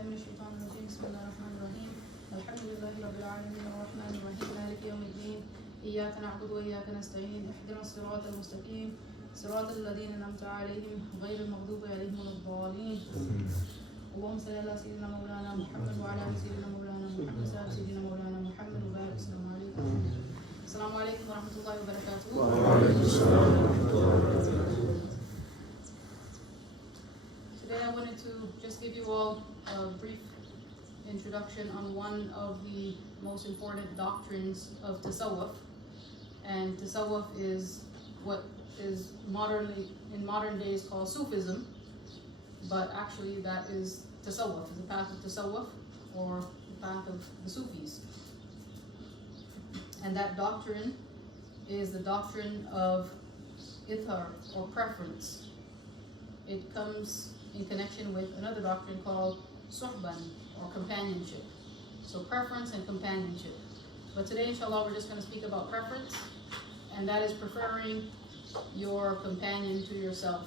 بالله من الشيطان الرجيم بسم الله الرحمن الرحيم الحمد لله رب العالمين الرحمن الرحيم مالك يوم الدين إياك نعبد وإياك نستعين اهدنا الصراط المستقيم صراط الذين أنعمت عليهم غير المغضوب عليهم ولا الضالين اللهم صل على سيدنا مولانا محمد وعلى آل سيدنا مولانا محمد وعلى سيدنا مولانا محمد وبارك السلام عليكم السلام عليكم ورحمة الله وبركاته. وعليكم السلام ورحمة الله وبركاته. Today I wanted to just give you all a brief introduction on one of the most important doctrines of tasawwuf. And tasawwuf is what is in modern days called Sufism, but actually that is tasawwuf, is the path of tasawwuf or the path of the Sufis. And that doctrine is the doctrine of ithar or preference. It comes in connection with another doctrine called suhban or companionship. So preference and companionship. But today, inshallah, we're just going to speak about preference, and that is preferring your companion to yourself.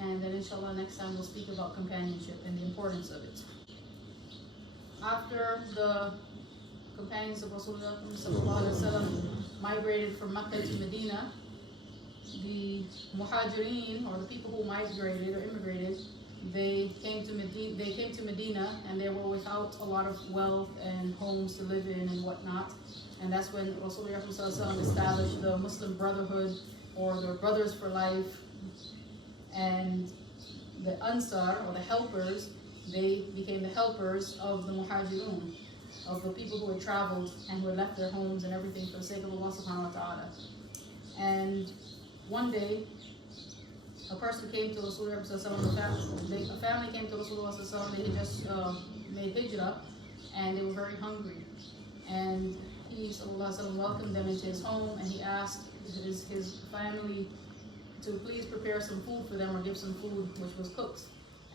And then inshallah next time we'll speak about companionship and the importance of it. After the companions of Rasulullah migrated from Mecca to Medina, the muhajirin, or the people who migrated or immigrated, they came to Medina and they were without a lot of wealth and homes to live in and whatnot. And that's when Rasulullah established the Muslim Brotherhood, or the Brothers for Life. And the Ansar, or the helpers, they became the helpers of the muhajirun, of the people who had traveled and who had left their homes and everything for the sake of Allah subhanahu wa ta'ala. And one day, a person came to Rasulullah, a family came to Rasulullah, they had just made hijrah, and they were very hungry. And he welcomed them into his home, and he asked his family to please prepare some food for them, or give some food which was cooked.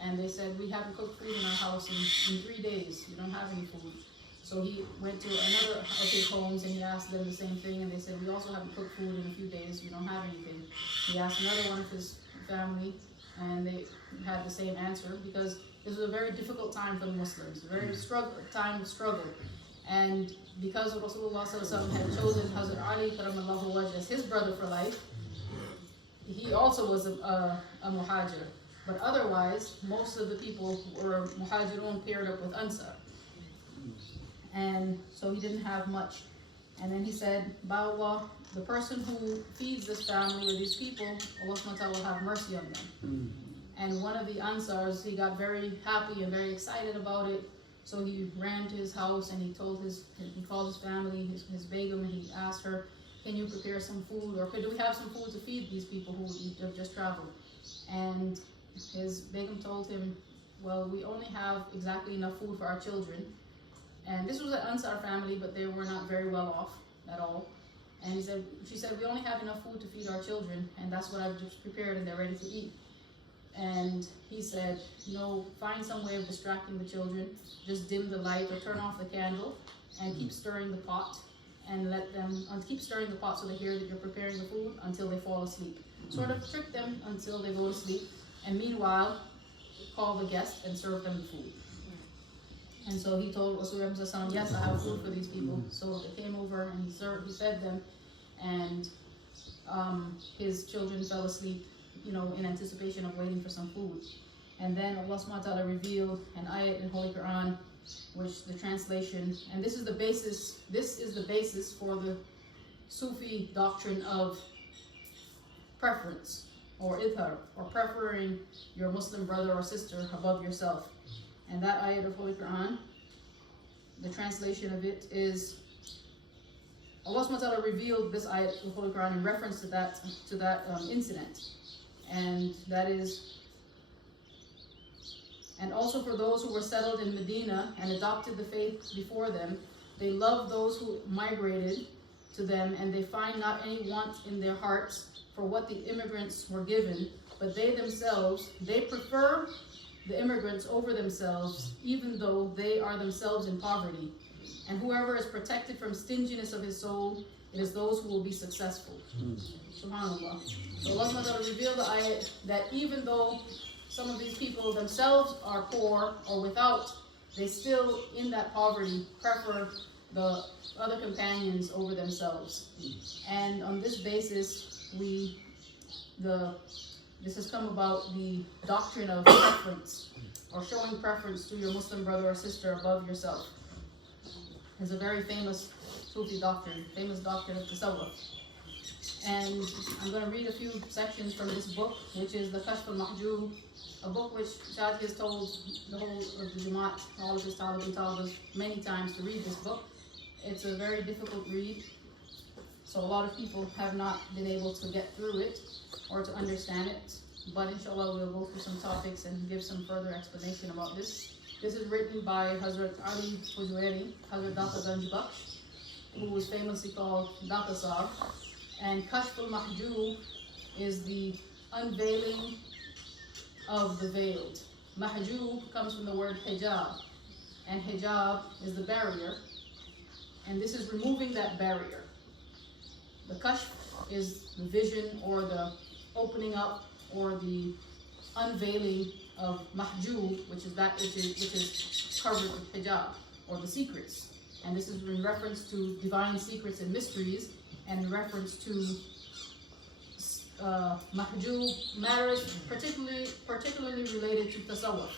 And they said, we haven't cooked food in our house in 3 days, we don't have any food. So he went to another of his homes and he asked them the same thing, and they said, we also haven't cooked food in a few days, we don't have anything. He asked another one of his family, and they had the same answer, because this was a very difficult time for the Muslims, a very time of struggle. And because Rasulullah had chosen Hazrat Ali as his brother for life, he also was a muhajir. But otherwise, most of the people were muhajirun paired up with Ansar. And so he didn't have much. And then he said, by Allah, the person who feeds this family or these people, Allah subhanahu wa ta'ala will have mercy on them. And one of the Ansars, he got very happy and very excited about it. So he ran to his house and he called his family, his begum, and he asked her, can you prepare some food, or do we have some food to feed these people who have just traveled? And his begum told him, well, we only have exactly enough food for our children. And this was an Ansar family, but they were not very well off at all. And she said, we only have enough food to feed our children, and that's what I've just prepared, and they're ready to eat. And he said, no, find some way of distracting the children. Just dim the light or turn off the candle and keep stirring the pot, and keep stirring the pot so they hear that you're preparing the food until they fall asleep. Sort of trick them until they go to sleep, and meanwhile, call the guests and serve them the food. And so he told Rasulullah, yes, I have food for these people. So they came over and he fed them, and his children fell asleep, in anticipation of waiting for some food. And then Allah subhanahu wa ta'ala revealed an ayat in Holy Quran, which the translation, and this is the basis for the Sufi doctrine of preference, or ithar, or preferring your Muslim brother or sister above yourself. And that ayat of Holy Quran, the translation of it is, Allah subhanahu wa ta'ala revealed this ayat of Holy Quran in reference to that incident. And that is, and also for those who were settled in Medina and adopted the faith before them, they love those who migrated to them, and they find not any want in their hearts for what the immigrants were given, but they prefer the immigrants over themselves, even though they are themselves in poverty. And whoever is protected from stinginess of his soul, it is those who will be successful. SubhanAllah. So Allah revealed the ayat that even though some of these people themselves are poor or without, they still, in that poverty, prefer the other companions over themselves. And on this basis, this has come about the doctrine of preference, or showing preference to your Muslim brother or sister above yourself. It's a very famous Sufi doctrine, famous doctrine of Tasawwuf. And I'm going to read a few sections from this book, which is the Kashf al-Mahjub, a book which Shadi has told the whole of the Jamaat, all of his talib and talibas, many times to read this book. It's a very difficult read, so a lot of people have not been able to get through it or to understand it. But inshallah, we'll go through some topics and give some further explanation about this. This is written by Hazrat Ali Fujueri, Hazrat Data Ganj Baksh, who was famously called Data Sahib. And Kashf al-Mahjub is the unveiling of the veiled. Mahjub comes from the word hijab, and hijab is the barrier, and this is removing that barrier. The kashf is the vision or the opening up or the unveiling of mahjub, which is covered with hijab, or the secrets. And this is in reference to divine secrets and mysteries, and in reference to mahjub matters particularly related to tasawwuf.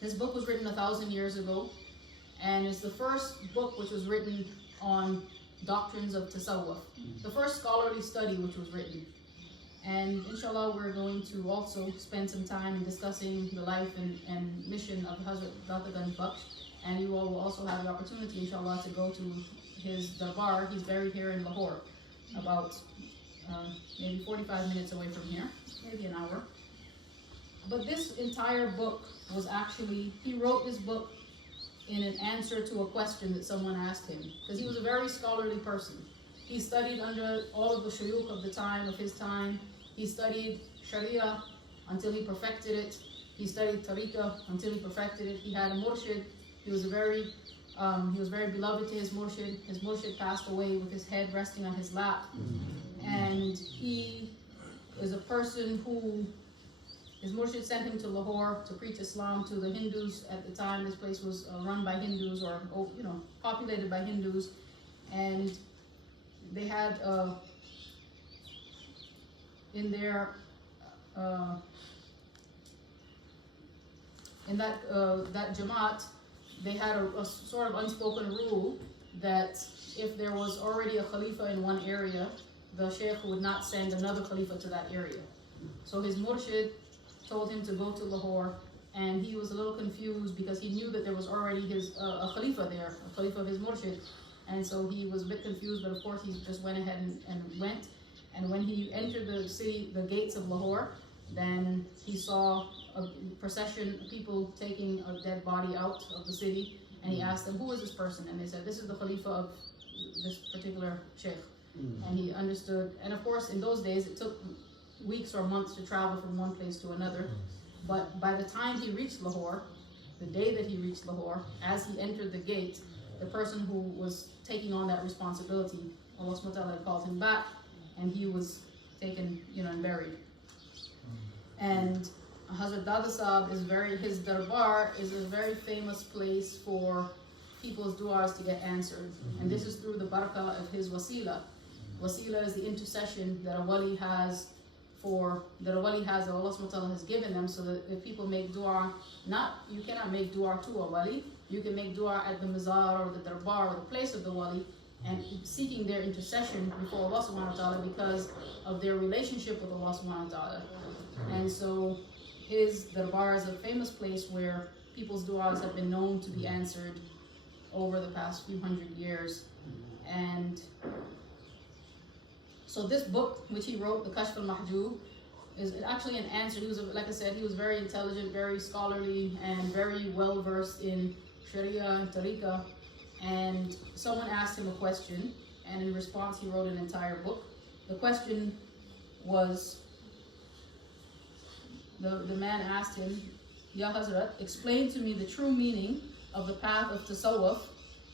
This book was written 1,000 years ago, and is the first book which was written on doctrines of tasawwuf, the first scholarly study which was written. And inshallah, we're going to also spend some time in discussing the life and mission of Hazrat Data Ganj Baksh. And you all will also have the opportunity, inshallah, to go to his darbar. He's buried here in Lahore, about maybe 45 minutes away from here, maybe an hour. But this entire book was actually, he wrote this book in an answer to a question that someone asked him, because he was a very scholarly person. He studied under all of the shuyukh of the time, of his time. He studied Sharia until he perfected it. He studied Tariqah until he perfected it. He had a murshid. He was very beloved to his murshid. His murshid passed away with his head resting on his lap. And he is a person who, his murshid sent him to Lahore to preach Islam to the Hindus. At the time, this place was run by Hindus, or populated by Hindus. And they had in their in that Jamaat, they had a sort of unspoken rule that if there was already a Khalifa in one area, the Sheikh would not send another Khalifa to that area. So his murshid told him to go to Lahore, and he was a little confused because he knew that there was already a Khalifa there, a Khalifa of his murshid. And so he was a bit confused, but of course he just went ahead and went. And when he entered the city, the gates of Lahore, then he saw a procession of people taking a dead body out of the city. And he asked them, who is this person? And they said, this is the Khalifa of this particular Sheikh. And he understood. And of course, in those days, it took weeks or months to travel from one place to another. But by the time he reached Lahore, the day that he reached Lahore, as he entered the gate, the person who was taking on that responsibility, Allah subhanahu wa ta'ala called him back, and he was taken, and buried. And Hazrat Dada Sahib his darbar is a very famous place for people's du'as to get answered. And this is through the barakah of his wasila. Wasila is the intercession that a wali has that Allah subhanahu wa ta'ala has given them, so that if people make dua, you cannot make dua to a wali. You can make dua at the mazar or the darbar or the place of the wali, and seeking their intercession before Allah subhanahu wa ta'ala because of their relationship with Allah subhanahu wa ta'ala. And so his darbar is a famous place where people's du'as have been known to be answered over the past few hundred years. And so this book, which he wrote, the Kashf al-Mahjub, is actually an answer. Like I said, he was very intelligent, very scholarly, and very well versed in Sharia and Tariqah. And someone asked him a question, and in response he wrote an entire book. The question was, the man asked him, Ya Hazrat, explain to me the true meaning of the path of Tasawwuf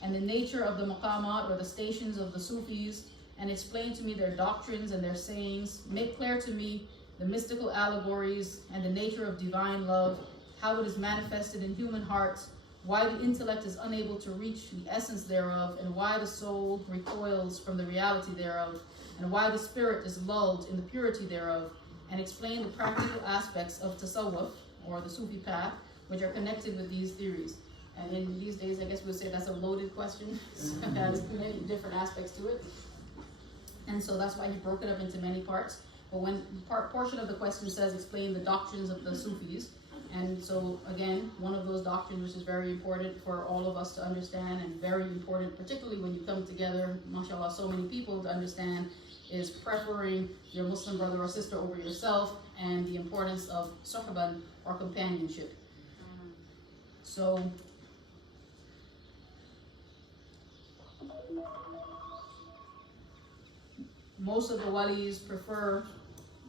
and the nature of the maqamat or the stations of the Sufis, and explain to me their doctrines and their sayings. Make clear to me the mystical allegories, and the nature of divine love, how it is manifested in human hearts, why the intellect is unable to reach the essence thereof, and why the soul recoils from the reality thereof, and why the spirit is lulled in the purity thereof, and explain the practical aspects of tasawwuf, or the Sufi path, which are connected with these theories. And in these days, I guess we'll say that's a loaded question. It has many different aspects to it. And so that's why he broke it up into many parts. But when portion of the question says explain the doctrines of the Sufis, and so again, one of those doctrines which is very important for all of us to understand, and very important, particularly when you come together, mashallah, so many people to understand, is preferring your Muslim brother or sister over yourself, and the importance of suhban, or companionship. So most of the walis prefer,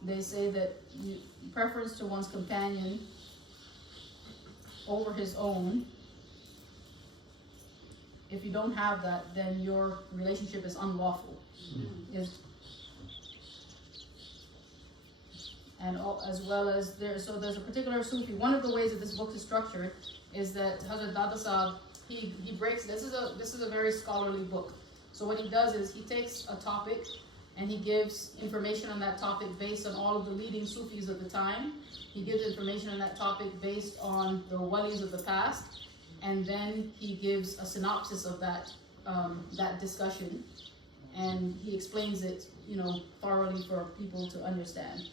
they say that preference to one's companion over his own. If you don't have that, then your relationship is unlawful. As well as there's a particular Sufi. One of the ways that this book is structured is that Hazrat Dada Sahib, he breaks. This is a very scholarly book. So what he does is he takes a topic and he gives information on that topic based on all of the leading Sufis of the time. He gives information on that topic based on the walis of the past, and then he gives a synopsis of that that discussion, and he explains it, thoroughly for people to understand.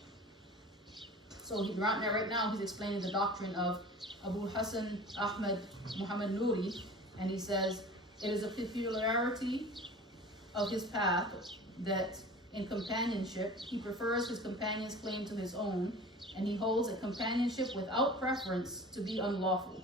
So right now he's explaining the doctrine of Abu Hassan Ahmad Muhammad Nuri, and he says it is a peculiarity of his path that in companionship he prefers his companion's claim to his own, and he holds that companionship without preference to be unlawful.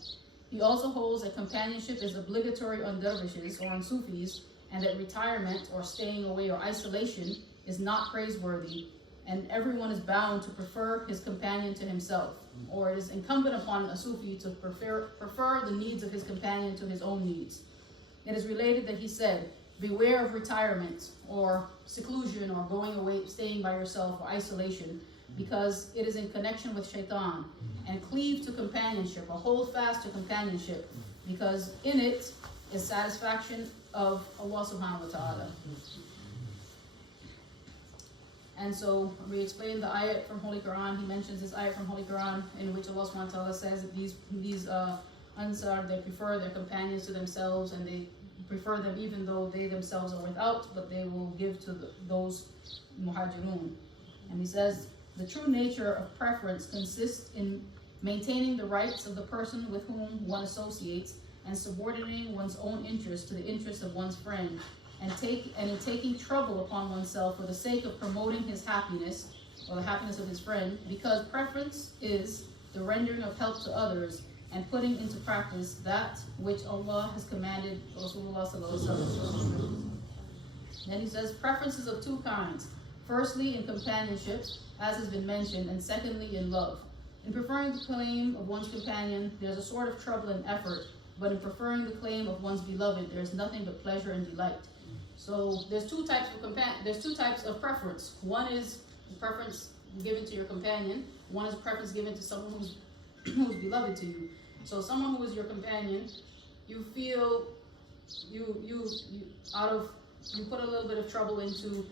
He also holds that companionship is obligatory on dervishes or on Sufis, and that retirement or staying away or isolation is not praiseworthy, and everyone is bound to prefer his companion to himself, or it is incumbent upon a Sufi to prefer the needs of his companion to his own needs. It is related that he said, beware of retirement or seclusion or going away, staying by yourself or isolation, because it is in connection with shaitan, and cleave to companionship or hold fast to companionship, because in it is satisfaction of Allah subhanahu wa ta'ala. And so we explained the ayat from Holy Quran. He mentions this ayat from Holy Quran in which Allah subhanahu wa ta'ala says that these Ansar, they prefer their companions to themselves, and they prefer them even though they themselves are without, but they will give to those muhajirun. And he says, the true nature of preference consists in maintaining the rights of the person with whom one associates, and subordinating one's own interest to the interest of one's friend, and in taking trouble upon oneself for the sake of promoting his happiness, or the happiness of his friend, because preference is the rendering of help to others, and putting into practice that which Allah has commanded Rasulullah sallallahu alaihi wasallam. Then he says, preferences of two kinds. Firstly, in companionship, as has been mentioned, and secondly, in love. In preferring the claim of one's companion, there's a sort of trouble and effort, but in preferring the claim of one's beloved, there's nothing but pleasure and delight. So there's two types of preference. One is preference given to your companion. One is preference given to someone who's beloved to you. So someone who is your companion, you feel you put a little bit of trouble into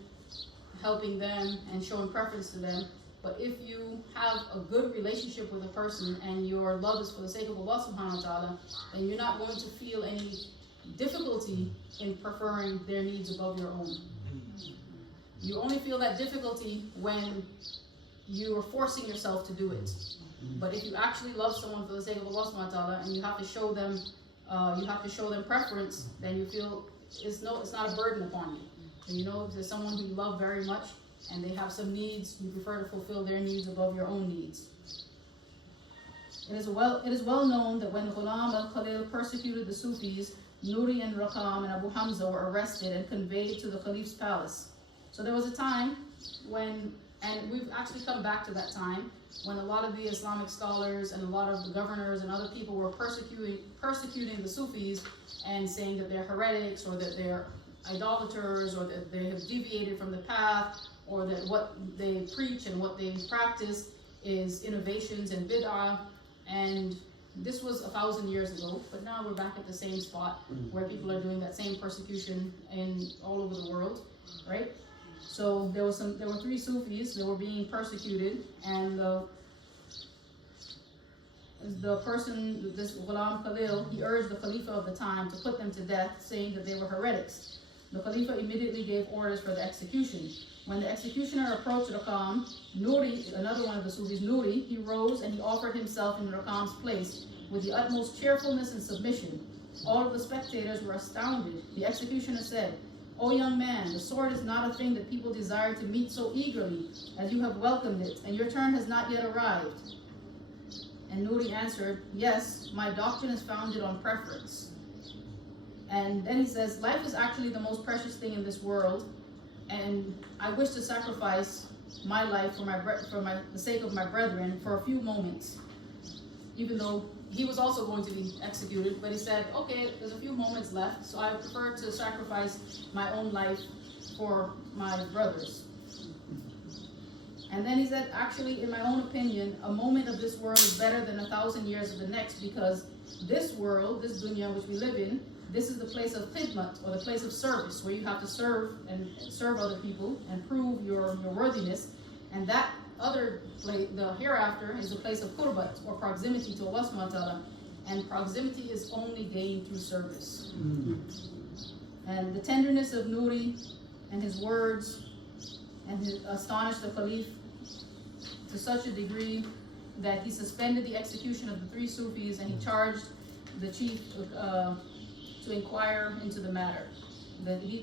helping them and showing preference to them. But if you have a good relationship with a person and your love is for the sake of Allah subhanahu wa ta'ala, then you're not going to feel any difficulty in preferring their needs above your own. You only feel that difficulty when you are forcing yourself to do it. But if you actually love someone for the sake of Allah subhanahu wa ta'ala, and you have to show them preference, then you feel it's not a burden upon you. And if there's someone who you love very much and they have some needs, you prefer to fulfill their needs above your own needs. It is well known that when Ghulam al-Khalil persecuted the Sufis, Nuri and Raqam and Abu Hamza were arrested and conveyed to the Caliph's palace. So there was a time when, and we've actually come back to that time, when a lot of the Islamic scholars and a lot of the governors and other people were persecuting the Sufis and saying that they're heretics, or that they're idolaters, or that they have deviated from the path, or that what they preach and what they practice is innovations and bid'ah, and this was 1,000 years ago, but now we're back at the same spot where people are doing that same persecution in all over the world, right? So there were 3 Sufis that were being persecuted, and the person, this Ghulam Khalil, he urged the Khalifa of the time to put them to death, saying that they were heretics. The Khalifa immediately gave orders for the execution. When the executioner approached Rakam, Nuri, another one of the Sufis, Nuri, he rose and he offered himself in Rakam's place with the utmost cheerfulness and submission. All of the spectators were astounded. The executioner said, "O young man, the sword is not a thing that people desire to meet so eagerly as you have welcomed it, and your turn has not yet arrived." And Nuri answered, "Yes, my doctrine is founded on preference." And then he says, "Life is actually the most precious thing in this world, and I wish to sacrifice my life for the sake of my brethren for a few moments." Even though he was also going to be executed, but he said, "Okay, there's a few moments left, so I prefer to sacrifice my own life for my brothers." And then he said, "Actually, in my own opinion, a moment of this world is better than 1,000 years of the next, because this world, this dunya which we live in, this is the place of khidmat, or the place of service, where you have to serve other people and prove your worthiness. And that other place, the hereafter, is a place of qurbat, or proximity to Allah subhanahu wa ta'ala. And proximity is only gained through service." And the tenderness of Nuri and his words astonished the Caliph to such a degree that he suspended the execution of the 3 Sufis, and he charged the chief to inquire into the matter. He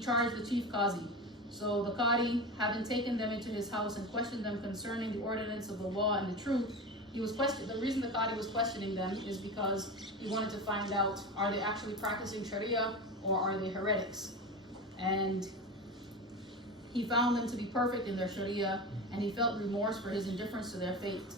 charged the chief Qazi. So the Qadi, having taken them into his house and questioned them concerning the ordinance of the law and the truth, the reason the Qadi was questioning them is because he wanted to find out, are they actually practicing Sharia or are they heretics? And he found them to be perfect in their Sharia, and he felt remorse for his indifference to their fate.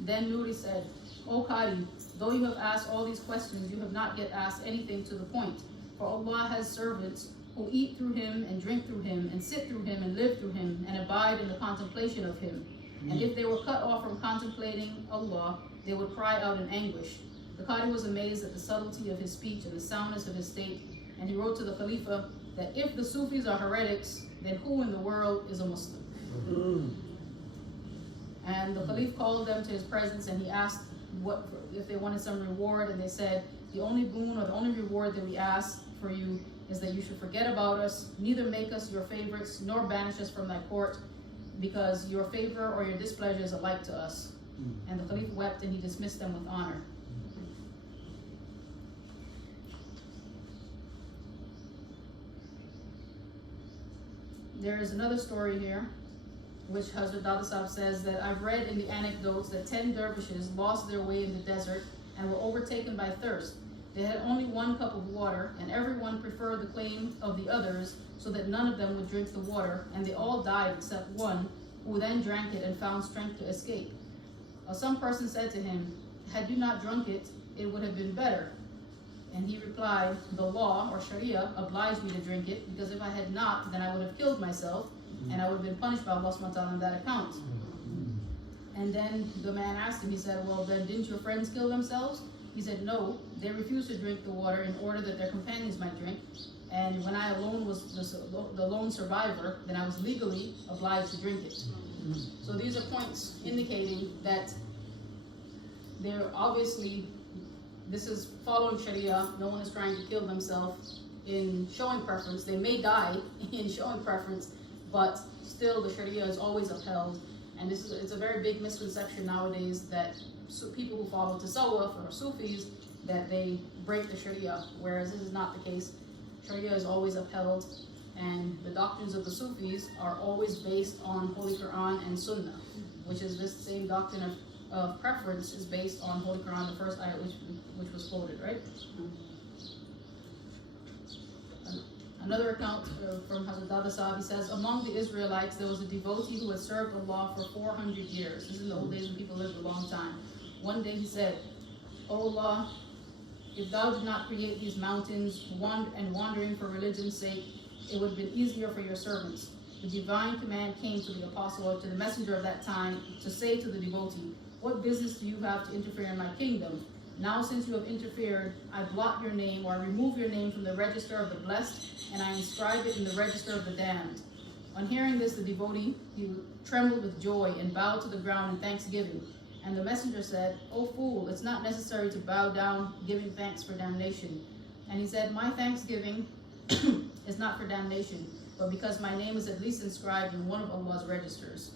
Then Nuri said, "O Qadi, though you have asked all these questions, you have not yet asked anything to the point. For Allah has servants who eat through him and drink through him and sit through him and live through him and abide in the contemplation of him. And if they were cut off from contemplating Allah, they would cry out in anguish." The Qadi was amazed at the subtlety of his speech and the soundness of his state, and he wrote to the Khalifa that if the Sufis are heretics, then who in the world is a Muslim? And the Caliph called them to his presence, and he asked if they wanted some reward, and they said, "The only boon or the only reward that we ask for you is that you should forget about us, neither make us your favorites, nor banish us from thy court, because your favor or your displeasure is alike to us." And the Caliph wept, and he dismissed them with honor. There is another story here, which Hazrat Dada Sahib says that I've read in the anecdotes that 10 dervishes lost their way in the desert and were overtaken by thirst. They had only 1 cup of water, and everyone preferred the claim of the others, so that none of them would drink the water, and they all died except one, who then drank it and found strength to escape. Some person said to him, "Had you not drunk it, it would have been better." And he replied, "The law, or Sharia, obliged me to drink it, because if I had not, then I would have killed myself, and I would have been punished by Allah subhanahu wa ta'ala on that account." And then the man asked him, he said, "Well, then didn't your friends kill themselves?" He said, "No, they refused to drink the water in order that their companions might drink. And when I alone was the lone survivor, then I was legally obliged to drink it." So these are points indicating that they're obviously, this is following Sharia. No one is trying to kill themselves in showing preference. They may die in showing preference, but still the Sharia is always upheld. And it's a very big misconception nowadays that people who follow Tasawwuf or Sufis, that they break the Sharia, whereas this is not the case. Sharia is always upheld, and the doctrines of the Sufis are always based on Holy Quran and Sunnah, which is this same doctrine of preference is based on Holy Quran, the first ayah which was quoted, right? Another account from Hazrat Dada Sahib, he says, among the Israelites there was a devotee who had served Allah for 400 years. This is in the old days when people lived a long time. One day he said, "O Allah, if thou did not create these mountains and wandering for religion's sake, it would have been easier for your servants. the divine command came to the apostle or to the messenger of that time to say to the devotee, "What business do you have to interfere in my kingdom? Now since you have interfered, I blot your name, or I remove your name from the register of the blessed, and I inscribe it in the register of the damned." On hearing this, the devotee, he trembled with joy and bowed to the ground in thanksgiving. And the messenger said, "O fool, it's not necessary to bow down giving thanks for damnation." And he said, "My thanksgiving is not for damnation, but because my name is at least inscribed in one of Allah's registers.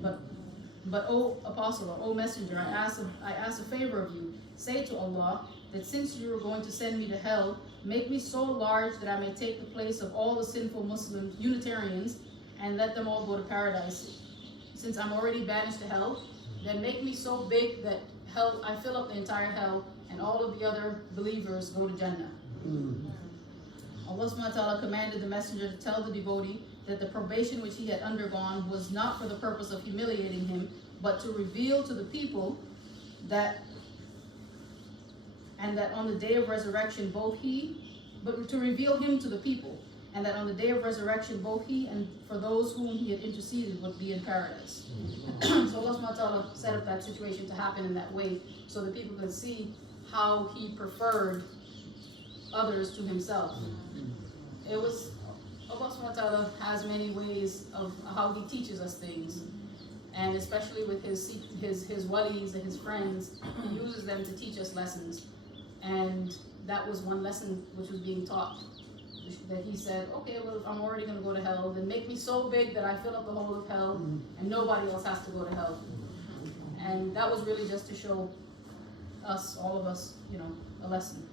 But O apostle, or O messenger, I ask a favor of you. Say to Allah that since you are going to send me to hell, make me so large that I may take the place of all the sinful Muslims, Unitarians, and let them all go to paradise. Since I'm already banished to hell, then make me so big that hell, I fill up the entire hell, and all of the other believers go to Jannah." Allah subhanahu wa ta'ala commanded the messenger to tell the devotee that the probation which he had undergone was not for the purpose of humiliating him, but to reveal to the people that on the day of resurrection to reveal him to the people, and that on the day of resurrection both he and for those whom he had interceded would be in paradise. So Allah subhanahu wa ta'ala set up that situation to happen in that way so that people could see how he preferred others to himself. It was, Allah subhanahu wa ta'ala has many ways of how he teaches us things, and especially with his walis and his friends, he uses them to teach us lessons. And that was one lesson which was being taught, that he said, "Okay, well, if I'm already going to go to hell, then make me so big that I fill up the whole of hell and nobody else has to go to hell." And that was really just to show us, all of us, a lesson.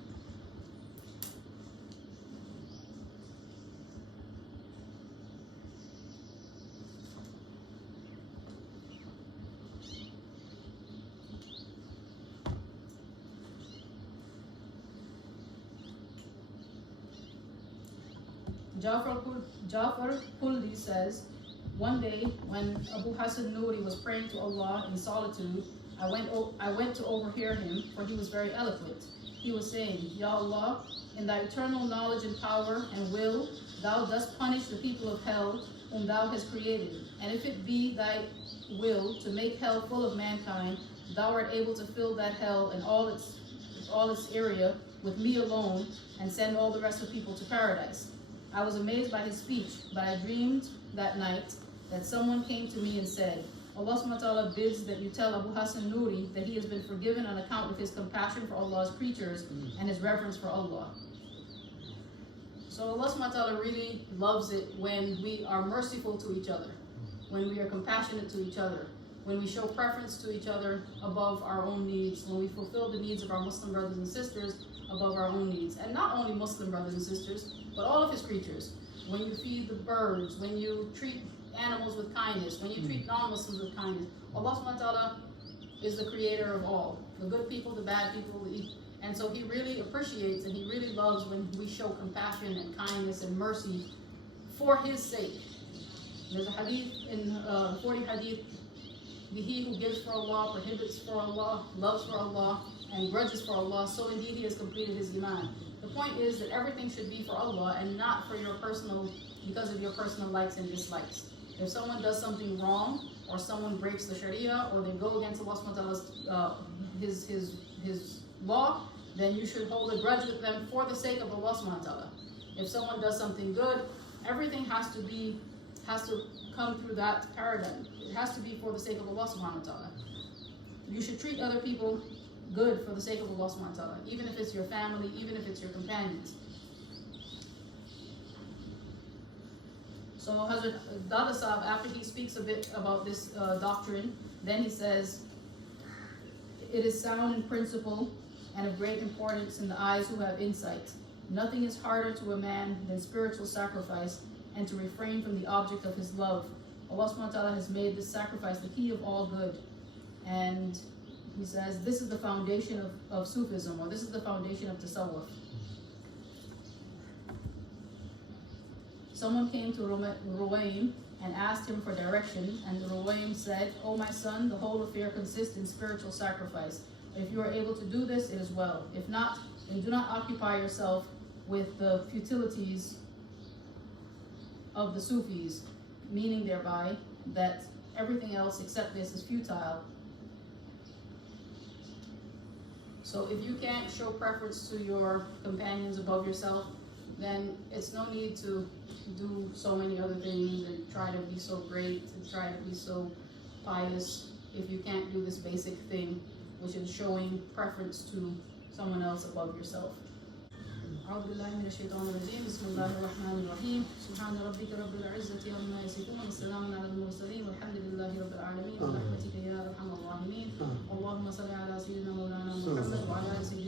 Ja'far Kuldi says, "One day when Abu Hassan Nuri was praying to Allah in solitude, I went to overhear him, for he was very eloquent. He was saying, 'Ya Allah, in thy eternal knowledge and power and will, thou dost punish the people of hell whom thou hast created. And if it be thy will to make hell full of mankind, thou art able to fill that hell and all its area with me alone, and send all the rest of people to paradise.' I was amazed by his speech, but I dreamed that night that someone came to me and said, 'Allah subhanahu wa ta'ala bids that you tell Abu Hassan Nuri that he has been forgiven on account of his compassion for Allah's creatures and his reverence for Allah.'" So Allah subhanahu wa ta'ala really loves it when we are merciful to each other, when we are compassionate to each other, when we show preference to each other above our own needs, when we fulfill the needs of our Muslim brothers and sisters above our own needs. And not only Muslim brothers and sisters, but all of his creatures. When you feed the birds, when you treat animals with kindness, when you treat non-Muslims with kindness, Allah subhanahu wa ta'ala is the creator of all, the good people, the bad people, and so he really appreciates and he really loves when we show compassion and kindness and mercy for his sake. There's a hadith in 40 hadith, he who gives for Allah, prohibits for Allah, loves for Allah, and grudges for Allah, so indeed he has completed his iman. The point is that everything should be for Allah and not for because of your personal likes and dislikes. If someone does something wrong, or someone breaks the Sharia, or they go against Allah subhanahu wa ta'ala's his law, then you should hold a grudge with them for the sake of Allah subhanahu wa ta'ala. If someone does something good, everything has to come through that paradigm. It has to be for the sake of Allah subhanahu wa ta'ala. You should treat other people good for the sake of Allah subhanahu wa ta'ala, even if it's your family, even if it's your companions. So Hazrat Dada Sahib, after he speaks a bit about this doctrine, then he says, "It is sound in principle and of great importance in the eyes who have insight. Nothing is harder to a man than spiritual sacrifice and to refrain from the object of his love. Allah subhanahu wa ta'ala has made this sacrifice the key of all good." And he says, this is the foundation of Sufism, or this is the foundation of Tasawwuf. Someone came to Ruwaym and asked him for direction, and Ruwaym said, "O my son, the whole affair consists in spiritual sacrifice. If you are able to do this, it is well. If not, then do not occupy yourself with the futilities of the Sufis. meaning thereby that everything else except this is futile. So if you can't show preference to your companions above yourself, then it's no need to do so many other things and try to be so great and try to be so pious if you can't do this basic thing, which is showing preference to someone else above yourself. أعوذ بالله من الشيطان الرجيم بسم الله الرحمن الرحيم سبحان ربك رب العزة عما يصفون والسلام على المرسلين والحمد لله رب العالمين برحمتك يا أرحم الراحمين اللهم صل على سيدنا مولانا محمد وعلى آل سيدنا